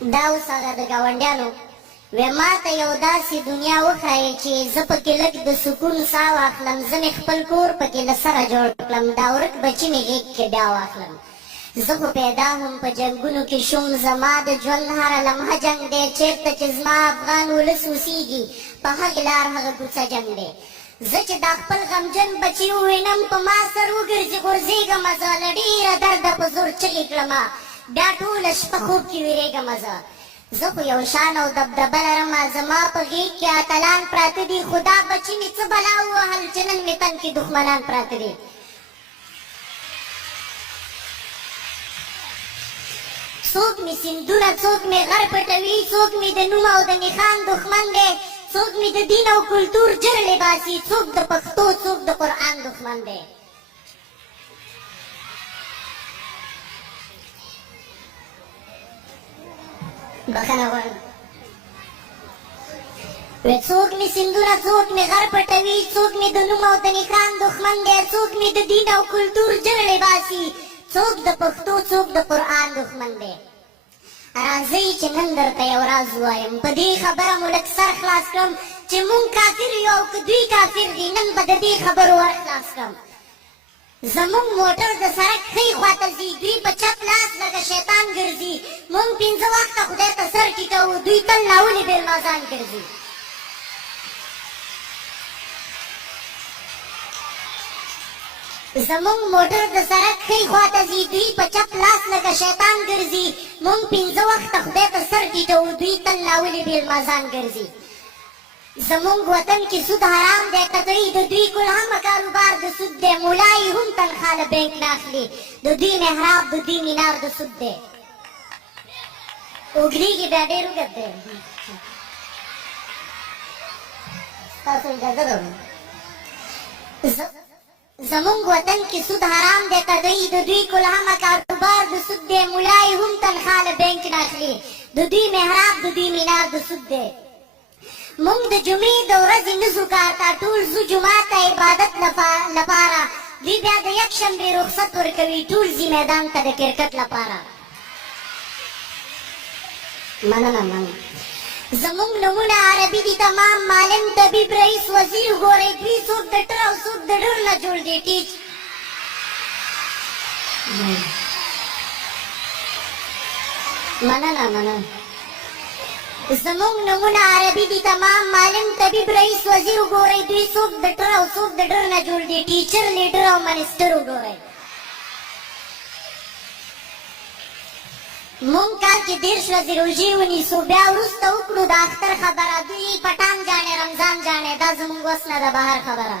دا اوس هغه د ګاونډیانو وی ما ته یو داسې دنیا وښایې چې زه پکې لږ د سکون ساه واخلم، زه مې خپل کور پکې له سره جوړ کړم، دا ورک بچي مې غېږ کې بیا واخلم. زه خو پیدا هم په جنګونو کې شوم، زما د ژوند هره لمحه جنګ دی، چېرته چې زما افغان ولس اوسېږي په هغې لار هغه کوڅه جنګ دی. زه چې دا خپل غمجن بچي ووینم په ما سر وګرځي غورځېږمه زه، له ډېره درده په زور چغې کړمه بیا ټوله شپه خوب کې ویرېږمه زه. زه خو یو شان او دبدبه لرمه، زما په غېږ کې اتلان پراته دي، خو دا بچي مې څه بلا ووهل چې نن مې تن کې دښمنان پراته دي. څوک مې سیندونه څوک مې غر پټوي، څوک مې د نوم او د نښان دښمن دی، څوک مې د دین او کلتور جرړې باسي، څوک د پښتو څوک د قرآن دښمن دی. بخښنه غواړم. څوک مې سیندونه څوک مې غر پټوي، څوک مې د نوم او د نښان دښمن دی، څوک مې د دین او کلتور جرړې باسي، څوک د پښتو څوک د قرآن دښمن دی. راځئ چې نن درته یو راز ووایم، په دې خبره مو لږ سر خلاص کړم چې مونږ کافر یو او که دوی کافر دي، نن به د دې خبرو ور خلاص کړم. زمونږ موټر د سړک ښۍ خواته ځي، دوی په چپ لاس لکه شیطان ګرځي، مونږ 5 وخته خدای ته سر ټیټوو، دوی تل ناولې بېلمازان ګرځي. زمونږ موټر د سړک ښۍ خواته ځي، دوی په چپ لاس لکه شیطان ګرځي، مونږ 5 وخته خدای ته سر ټیټوو، دوی تل ناولې بېلمازان ګرځي. زمونږ وطن کې سود حرام دی، قطعي د دوی کل همه کاروبار د سود دی، ملا یې هم تنخوا له بینک نه اخلي، د دوی محراب د دوی مینار د سود دی. اوږدېږي بیا ډېر اوږد دی، ستاسو اجازه ده. زمونږ وطن کې سود حرام دی، قطعي د دوی کل همه کاروبار د سود دی، ملا یې هم تنخوا له بینک نه اخلي، د دوی محراب د دوی مینار د سود دی. مونږ د جمعې د ورځې نه ځو کار ته، ټول ځو جومات ته عبادت لپاره، دوی بیا د یکشنبې رخصت ورکوي، ټول ځي میدان ته د کرکټ لپاره. مننه. زمونږ نومونه عربي دي تمام، معلم طبیب رئیس وزیر ګورئ، دوی څوک د ټر او څوک د ډر نه جوړ دي ټیچ. مننه. زمونږ نومونه عربي دي تمام، معلم طبیب رئیس وزیر وګورئ، دوی څوک د ټر او څوک د ډر نه جوړ دي، ټیچر لیډر او منسټر وګورئ. مونږ کال کې 30 ورځې روژې ونیسو، بیا وروسته وکړو د اختر خبره، دوی پټان جاڼې رمضان جاڼې، دا زمونږ وس نه ده بهر خبره.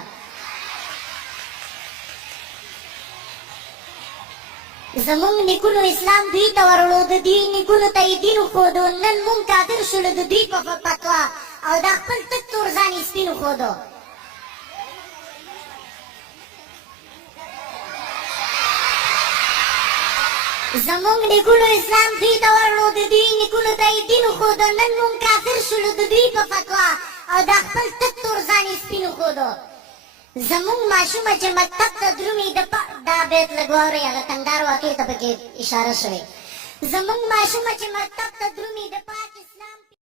زمونږ نیکونو اسلام دوی ته وروړو، د دوی نیکونو ته یې دین وښودو، نن مونږ کافر شولو د دوی په فتوا، او دا خپل تک تور ځان یې سپین وښودو. زمونږ نیکونو اسلام دوی ته وروړو، د دوی نیکونو ته یې دین وښودو، نن مونږ کافر شولو د دوی په فتوا، او دا خپل تک تور ځان یې سپین وښودو. زمونږ ماشومه چې مکتب ته درومي، دا بیت لږ واورئ، هغه کندهار واقع ته پکې اشاره شوې. زمونږ ماشومه چې مکتب ته درومي د